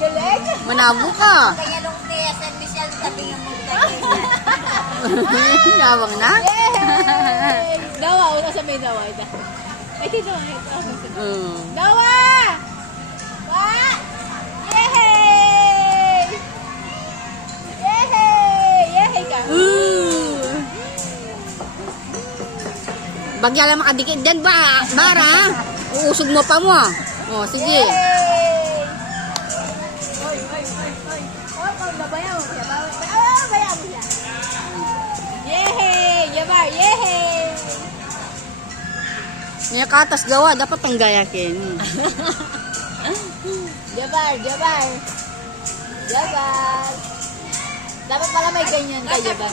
Galing. Manabo ka. Kaya nung tiya San Michelle, sabi nga mo tayo. Nawang na. Yay! Dawa, una sa may dawa. Ay, dito. Dawa! Wa! Yehey! Yehey! Yehey ka. Bagya lang makadikit dyan ba? Bara? Uusog mo pa mo. Oh, sige. Yay! Oy, oy, oy, oy. Oy, oy, babayaw mo siya. Babayaw mo siya. Yehey! Yabar, yehey! Niya katas gawa, dapat ang gayakin. Jabar, Jabar. Jabar. Dapat pala may ganyan ka, Jabar.